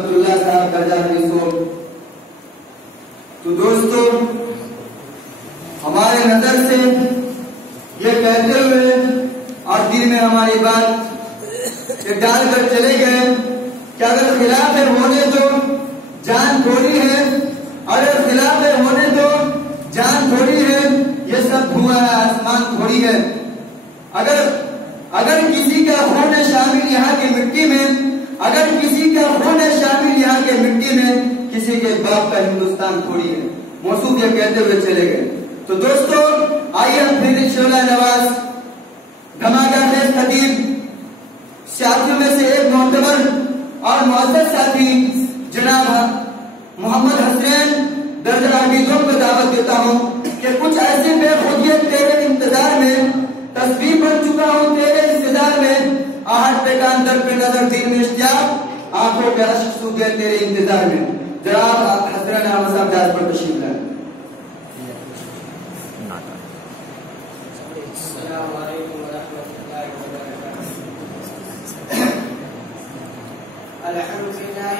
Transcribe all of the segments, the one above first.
रहमतुल्लाह साहब दर्जा रसूल। तो दोस्तों, हमारे नजर से ये कहते हुए और दिल में हमारी बात डालकर चले गए कि अगर खिलाफ होने दो जान थोड़ी है, अगर खिलाफ होने दो जान थोड़ी है, ये सब धुआं है, आसमान थोड़ी है। अगर किसी का खून है शामिल यहाँ की मिट्टी में, अगर किसी का खून है शामिल यहाँ के मिट्टी में, किसी के बाप का हिंदुस्तान थोड़ी है। मौसूफ ये कहते हुए चले गए। तो दोस्तों, आइए हम फिर शोला नवाज धमाका खेज खतीब साथियों में से एक मोहतबर और मुअज़्ज़ज़ साथी जनाब मोहम्मद हसनैन दर्जा हफीज़ों को दावत देता हूँ कि कुछ ऐसी बेखुदियत तेरे इंतजार में, तस्वीर बन चुका हूँ तेरे इंतजार में, आहट पे कान दर पे नजर दिल में इश्तियाक, आंखों पे अश्क सूखे तेरे इंतजार में। जनाब हसनैन अहमद साहब जाज पर तशरीफ लाए। अल्हम्दुलिल्लाह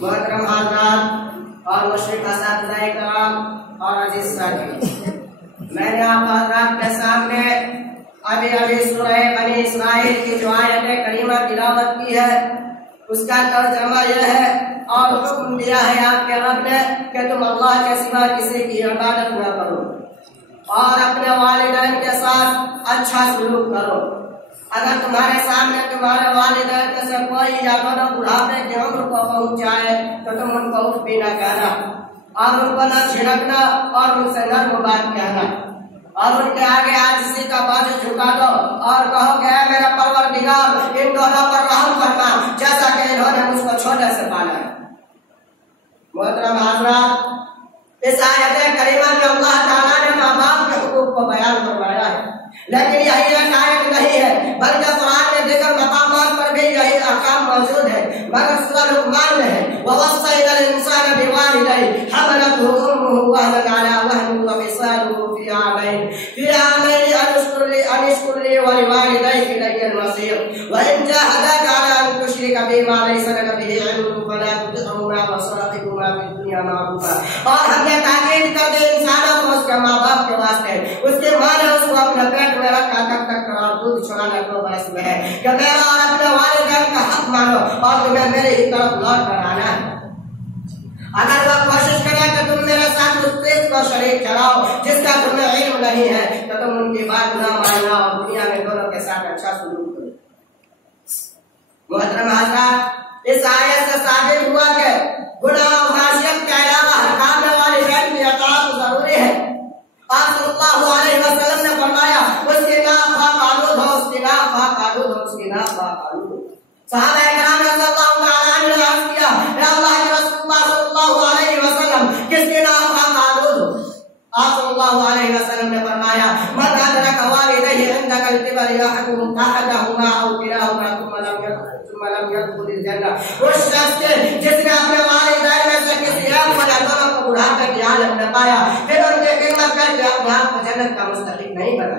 मोहतरम हाज़रात और मुशरिक असातिज़ाए किराम और अजीज साथी, मैंने आप हज़रात के सामने अभी सूरह बनी इस्राइल की जो आयत करीमा तिलावत की है, उसका तर्जुमा यह है और हुक्म दिया है आपके रब ने कि तुम अल्लाह के सिवा किसी की इबादत न करो और अपने वालिदैन के साथ अच्छा सलूक करो। अगर तुम्हारे सामने तुम्हारे वालिदैन में से कोई या बुढ़ापे की उम्र को पहुंचाए तो तुम उनको उफ भी न कहना और उनको न छिड़कना और उनसे नर्म बात कहना और उनके आगे आजिज़ी का बाजू झुका दो और कहो कि ऐ मेरा परवरदिगार, इन दोनों पर रहम फरमा जैसा कि इन्होंने मुझको छोटे से पाला है। मोहतरम हाज़रात, इस आयत करीमा में अल्लाह ताला ने माँ बाप के हुकूक को बयान करवाया है, लेकिन यही एक आयत नहीं है बल्कि कुरान में दीगर मकामात पर भी यही अहकाम मौजूद है। मगर सूरह लुक़मान में है ववस्सैनल इंसान बिवालिदैहि हमलतहु उम्मुहु वहन अला वहन व फिसालुहु फी आमैन अन इश्कुर ली व लिवालिदैका इलैयल मसीर व इन जाहदाका अला अन तुश्रिका बिमा लैसा लका बिही इल्मुन फला तुतिअहुमा व साहिबहुमा फिद दुनिया मारूफा। और हमने ताकीद कर दी इंसानों को उसके माँ बाप के वास्ते, उसके माँ ने उसको अपने पेट में रखा तब तक और दूध छुड़ाना 2 बरस में है कि मेरा और अपने वालिदैन का हक मानो और तुम्हें मेरे ही तरफ लौट कर आना है। अगर वह कोशिश करे कि तुम मेरे साथ उस चीज को शरीक चलाओ जिसका तुम्हें इल्म नहीं है तो तुम उनकी बात न मानना और दुनिया में दोनों के साथ अच्छा सलूक करो। मोहतरम हाज़रात, इस आयत से साबित हुआ कि गुनाह और मासियत के अलावा हर काम में वालिदैन की अताअत जरूरी है। आप सल्लल्लाहु अलैहि वसल्लम ने फरमाया उसकी नाक खा कानून हो, उसकी नाक खा कानून हो, उसकी नाक खा कानून हो। सहाबा किराम रज़ियल्लाहु तआला अन्हुम ने अर्ज़ किया, या अल्लाह के रसूल सल्लल्लाहु अलैहि वसल्लम, किसकी नाक खा कानून हो? आप सल्लल्लाहु अलैहि वसल्लम ने फरमाया मन अदरका वालिदैहि इंदका अल-किबर अहदहुमा औ किलाहुमा थुम्मा लम यदखुलिल जन्नह। उस शख्स के जिसने अपने वालिदैन में से किसी एक को या दोनों को बुढ़ापे की हालत में पाया फिर उनकी खिदमत करके अपने आप को जन्नत का मुस्तहिक नहीं बना।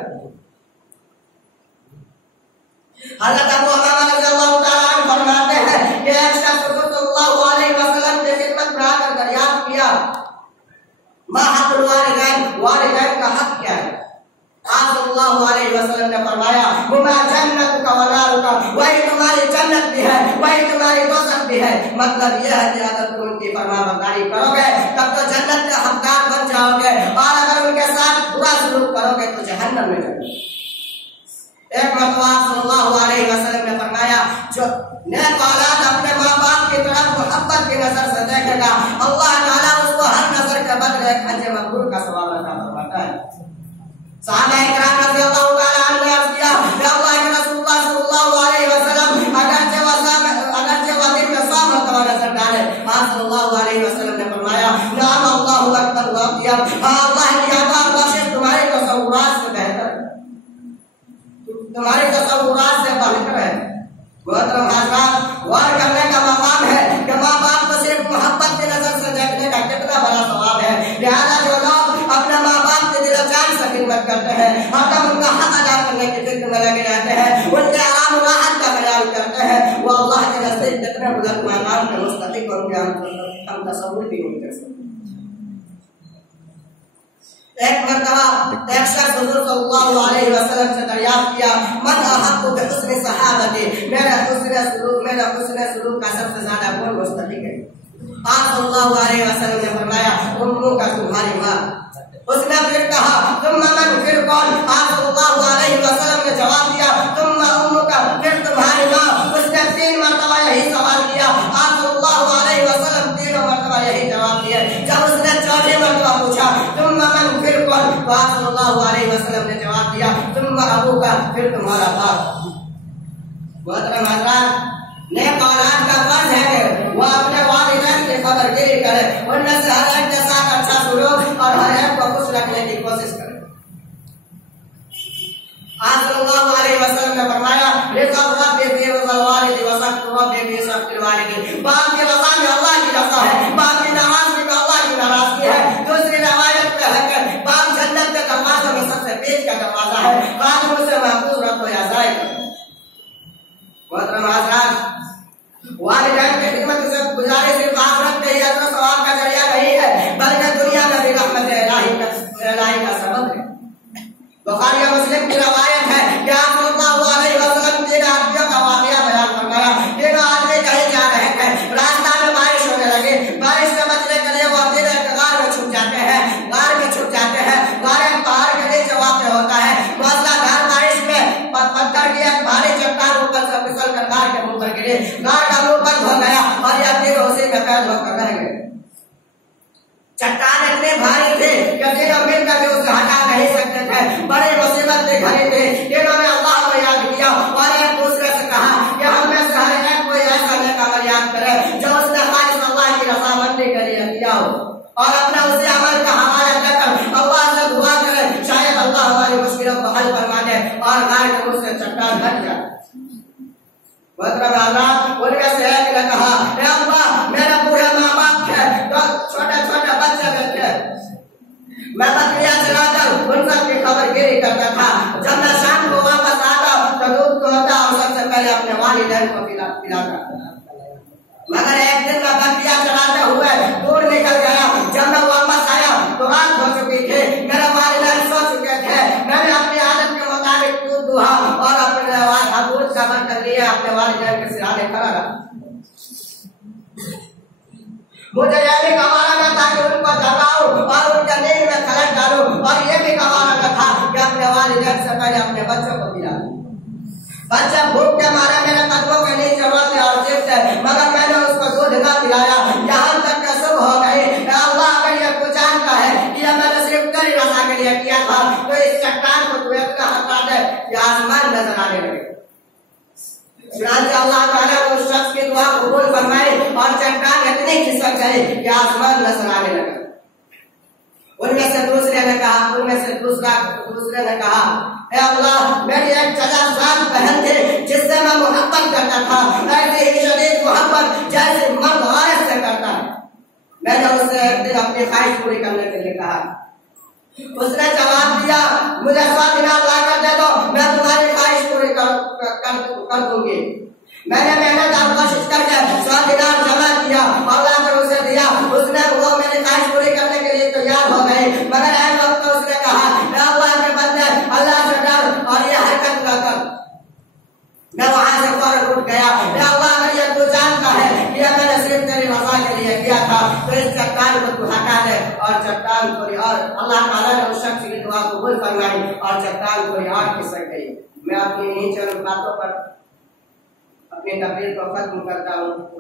हज़रत अबू उमामा रज़ियल्लाहु तआला अन्हु फरमाते हैं कि एक शख्स को सल्लल्लाहु अलैहि वसल्लम की खिदमत में आकर दरियाफ्त किया, मा हक़्क़ुल वालिदैन, वालिदैन का हक क्या है? आप सल्लल्लाहु अलैहि वसल्लम ने फरमाया हुमा जन्नतुका व नारुका, वही तुम्हारी जन्नत भी है वही तुम्हारी दोज़ख भी है। मतलब यह है कि अगर तुम उनकी फरमाबरदारी करोगे तब तो जन्नत के हकदार बन जाओगे और अगर उनके साथ बुरा सलूक करोगे तो जहन्नम में जाओगे। एक मरतबा सल्लल्लाहु अलैहि वसल्लम नेक औलाद अपने माँ बाप की तरफ मोहब्बत की नजर से देखेगा, अल्लाह ताला उसको हर नजर के बदले एक हज मकबूल का सवाब अता फरमाता है। साहबा इकराम रज़ियल्लाहु ताला अन्हु ने अर्ज़ किया, या अल्लाह के रसूलुल्लाह सल्लल्लाहु अलैहि वसल्लम अगरचे वह दिन में 100 मरतबा नजर डाले, आप सल्लल्लाहु अलैहि वसल्लम ने फरमाया, नाम अल्लाहु अकबर व अत्यब, अल्लाह की अता और बख्शिश तुम्हारे तसव्वुरात से बेहतर है, तुम्हारे तसव्वुरात से बेहतर है। मोहतरम हज़रात, गौर करने का मकाम है कि माँ बाप को सिर्फ मोहब्बत की नजर से देखने का कितना बड़ा सवाब है। लिहाजा जो लोग अपने माँ बाप के दिल जान से खिदमत करते हैं, हरदम उनका हक अदा करने की फिक्र में लगे रहते हैं, उनके आराम राहत का ख्याल करते हैं, वो अल्लाह के रास्ते कितने बुलंद मकाम के मुस्तहिक होंगे हम तसव्वुर भी नहीं कर सकते। एक मरतबा एक शख्स हुजूर सल्लल्लाहु अलैहि वसल्लम से दरियाफ्त किया, मन अहब्बु बिहुस्नि सहाबती, मेरा हुस्न सलूक का सबसे ज्यादा कौन मुस्तहिक है? आप सल्लल्लाहु अलैहि वसल्लम ने फरमाया, उम्मु का तुम्हारी माँ। उसने फिर कहा, तुम्मा मन, फिर कौन? आप सल्लल्लाहु अलैहि वसल्लम ने जवाब दिया, तुम्मा उम्मु का, फिर तुम्हारी माँ। उसने 3 मरतबा यही सवाल किया, आप सल्लल्लाहु अलैहि वसल्लम 3 मरतबा यही जवाब दिया। जब उसने 4थी मरतबा पूछा, तुम्मा मन, फिर कौन? तो आप सल्लल्लाहु अलैहि वसल्लम ने जवाब दिया, तुम्मा अबू का, फिर तुम्हारा बाप। मोहतरम हज़रात, नेक औलाद का फर्ज है कि वो अपने वालिदैन की खबरगिरी करे, उनमें से हर एक के साथ अच्छा सलूक और हर एक को खुश रखने की कोशिश करे। आप सल्लल्लाहु अलैहि वसल्लम ने फरमाया, बाप की रज़ा में अल्लाह की रज़ा है, बाप की नाराज़गी में अल्लाह की नाराज़गी है। दूसरी रिवायत में है कि बाप जन्नत के दरवाज़ों में सबसे बीच का दरवाज़ा है, खादिम उसे महफूज रखो या ज़ाय करो। मोहतरम हज़रात, वालिदैन की खिदमत से गुजारिश सिर्फ आखिरत के ही अजर सवाब का जरिया नहीं है, बल्कि दुनिया में भी रहमत इलाही का सबब है। बुखारी और मुस्लिम की रवायत है कि आप सल्लल्लाहु अलैहि वसल्लम 3 आदमियों का वाक़या बयान फरमाया। 3 आदमी कहीं जा रहे थे, रास्ता में बारिश होने लगी, बारिश से बचने के लिए वो अपने गार में छुप जाते हैं, गार एक पहाड़ के नीचे वाक़या होता है। मूसलाधार बारिश में पत्थर की एक भारी चट्टान ऊपर से फिसल कर गार के मुंह पर गिरी, गार का मुंह बंद हो गया और यह तीनों उसी में कैद होकर रह गए। चट्टान इतने भारी थे कि तीनों मिलकर भी उसे हटा नहीं सकते थे, बड़े मुसीबत में घरे थे। तीनों ने अल्लाह को याद किया और एक दूसरे से कहा कि हम में से हर एक कोई ऐसा नेक अमल याद करे जो उसने खालिस अल्लाह की रज़ामंदी के लिए किया हो, और अपना उसी अमल का हवाला देकर अल्लाह से दुआ करे, शायद अल्लाह हमारी मुश्किलों को हल फरमा दे और गाय के मुंह से चट्टान हट जाए। उनमें से एक ने कहा, अल्लाह, मेरे बूढ़े माँ बाप थे, तो छोटे छोटे बच्चे थे, मैं बकरियां चलाकर उन सब की खबरगिरी करता था। जब मैं शाम को वापस आता तो दूध दुहता और सबसे पहले अपने वालिदैन को पिलाता। मगर एक दिन मैं बकरियां चलाते हुए दूर निकल गया। जब मैं वापस आया तो रात हो चुकी थी, मेरे वालिदैन सो चुके थे। मैंने अपनी आदत के मुताबिक दूध दुहा और अपने दूध का बर्तन लिए अपने वालिदैन के सिराने खड़ा रहा। मुझे यह भी कमाना न था कि उनको जगाऊं और उनके नींद में खलट डालूं, और यह भी कमाना न था कि अपने वालिदैन से पहले अपने बच्चों को पिलाऊं। बच्चे भूख के मारे मेरे कदमों के नीचे रोते और चीखते, मगर मैंने उसको दूध न पिलाया। यहाँ तक कि सुबह हो गई। अल्लाह अगर ये कुछ जानता है कि यह मैंने सिर्फ तेरी रज़ा के लिए किया था, तो इस चट्टान को तू इतना हटा दे कि आसमान नजर आने लगे। अल्लाह ताला उस शख्स की दुआ कबूल फरमाई और चट्टान इतनी खिसक गई कि आसमान नजर आने लगा। उनमें से दूसरे ने कहा, हे अल्लाह, मेरी एक चचाजाद बहन थी जिससे मैं मोहब्बत करता था, ऐसी ही शदीद मोहब्बत जैसे मर्द औरत से करता है। मैंने उससे एक दिन अपनी ख्वाहिश पूरी करने के लिए कहा। उसने जवाब दिया, मुझे 100 दिनार ला कर दे दो, मैं तुम्हारी ख्वाहिश पूरी कर दूंगी। मैंने मेहनत और कोशिश करके 100 दिनार जमा किया और लाकर उसे दिया। उसने वो मेरी ख्वाहिश पूरी करने के लिए तैयार हो गई, मगर एक वक्त उसने कहा, अल्लाह के बंदे, अल्लाह से डर और ये हरकत न कर। मैं वहां से फौरन उठ गया। अल्लाह, अगर ये तू जानता है कि यह मैंने सिर्फ तेरी रज़ा के लिए किया था, तो इस चट्टान को तू हटा दे। और चट्टान खोली और अल्लाह ताला ने उस शख्स की दुआ कबूल फरमाई और चट्टान खोली और खिसक गई। मैं अपनी इन चंद बातों पर अपनी तकरीर को खत्म करता हूँ।